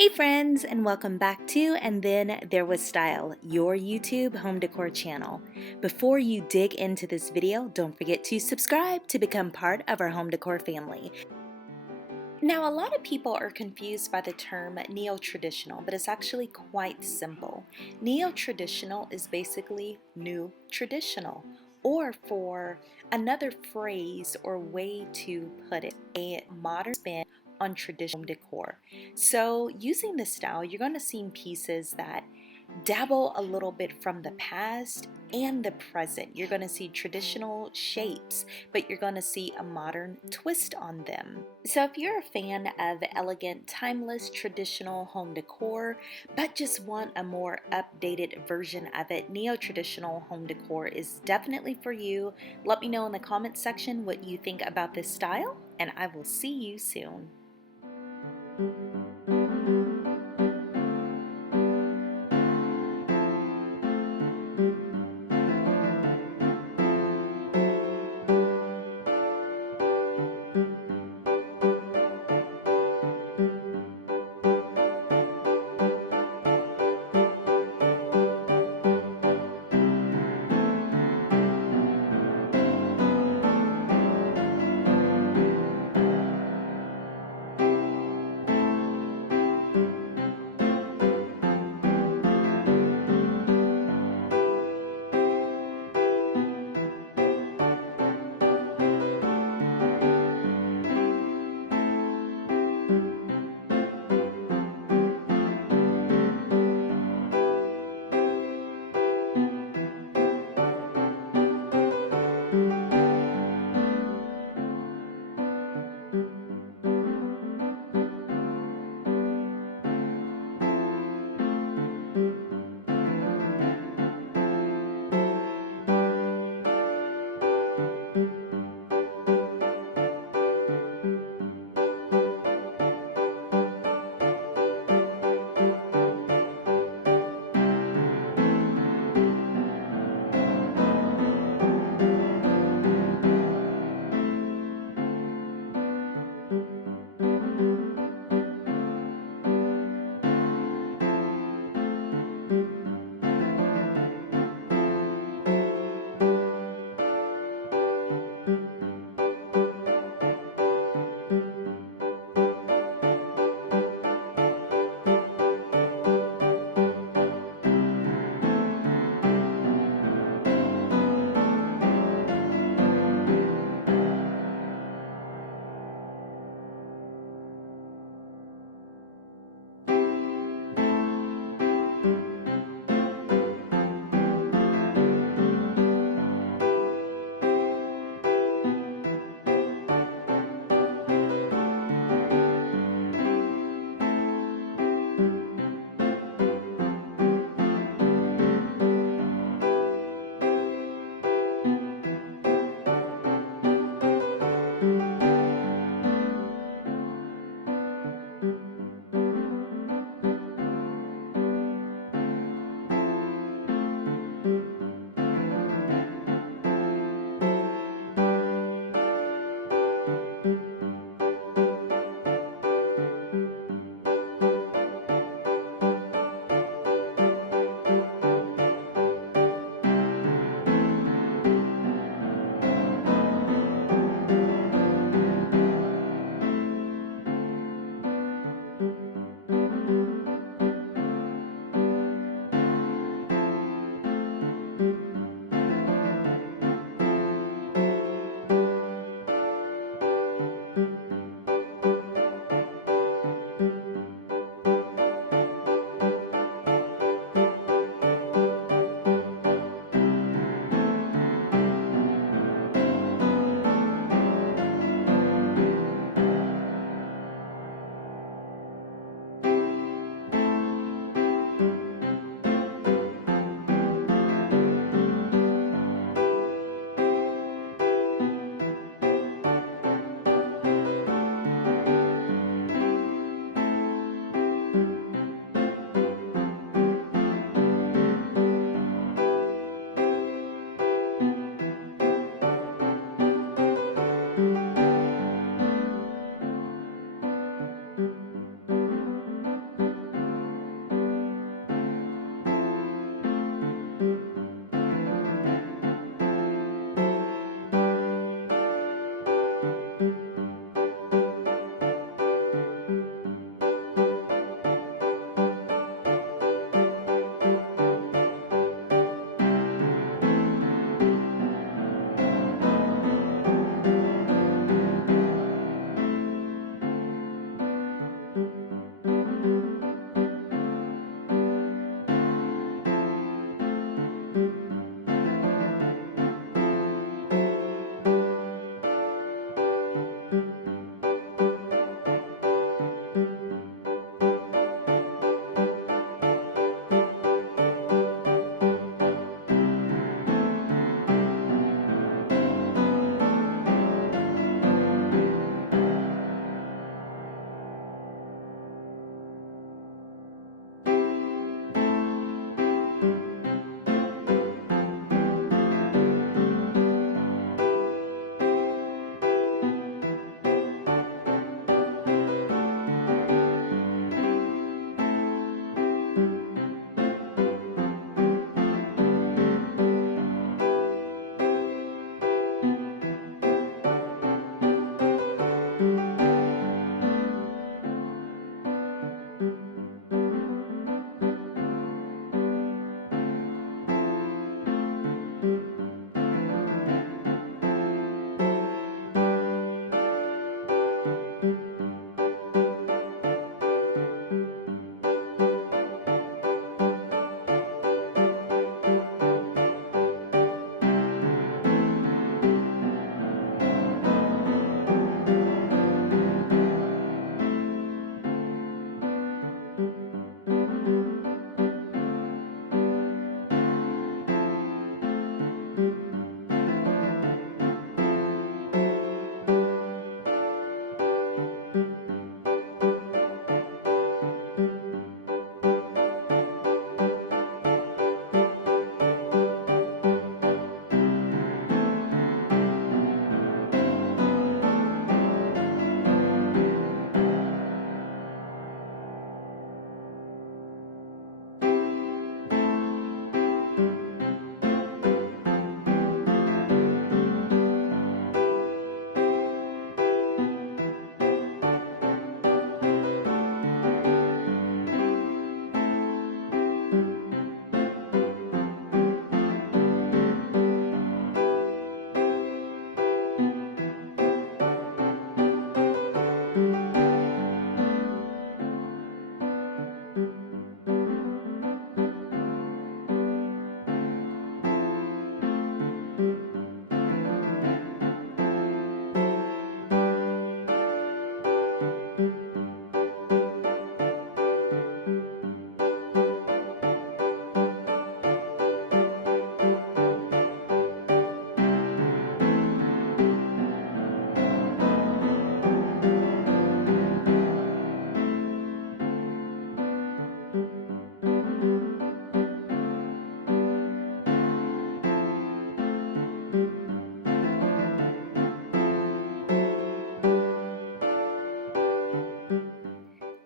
Hey friends, and welcome back to And Then There Was Style, your YouTube home decor channel. Before you dig into this video, don't forget to subscribe to become part of our home decor family. Now, a lot of people are confused by the term neo-traditional, but it's actually quite simple. Neo-traditional is basically new traditional, or for another phrase or way to put it, a modern spin on traditional decor. So using this style, you're going to see pieces that dabble a little bit from the past and the present. You're going to see traditional shapes, but you're going to see a modern twist on them. So if you're a fan of elegant, timeless, traditional home decor, but just want a more updated version of it, neo-traditional home decor is definitely for you. Let me know in the comments section what you think about this style, and I will see you soon.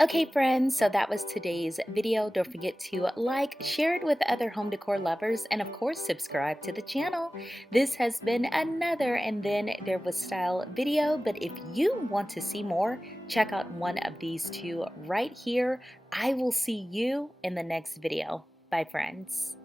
Okay friends, so that was today's video. Don't forget to like, share it with other home decor lovers, and of course subscribe to the channel. This has been another And Then There Was Style video, but if you want to see more, check out one of these two right here. I will see you in the next video. Bye friends.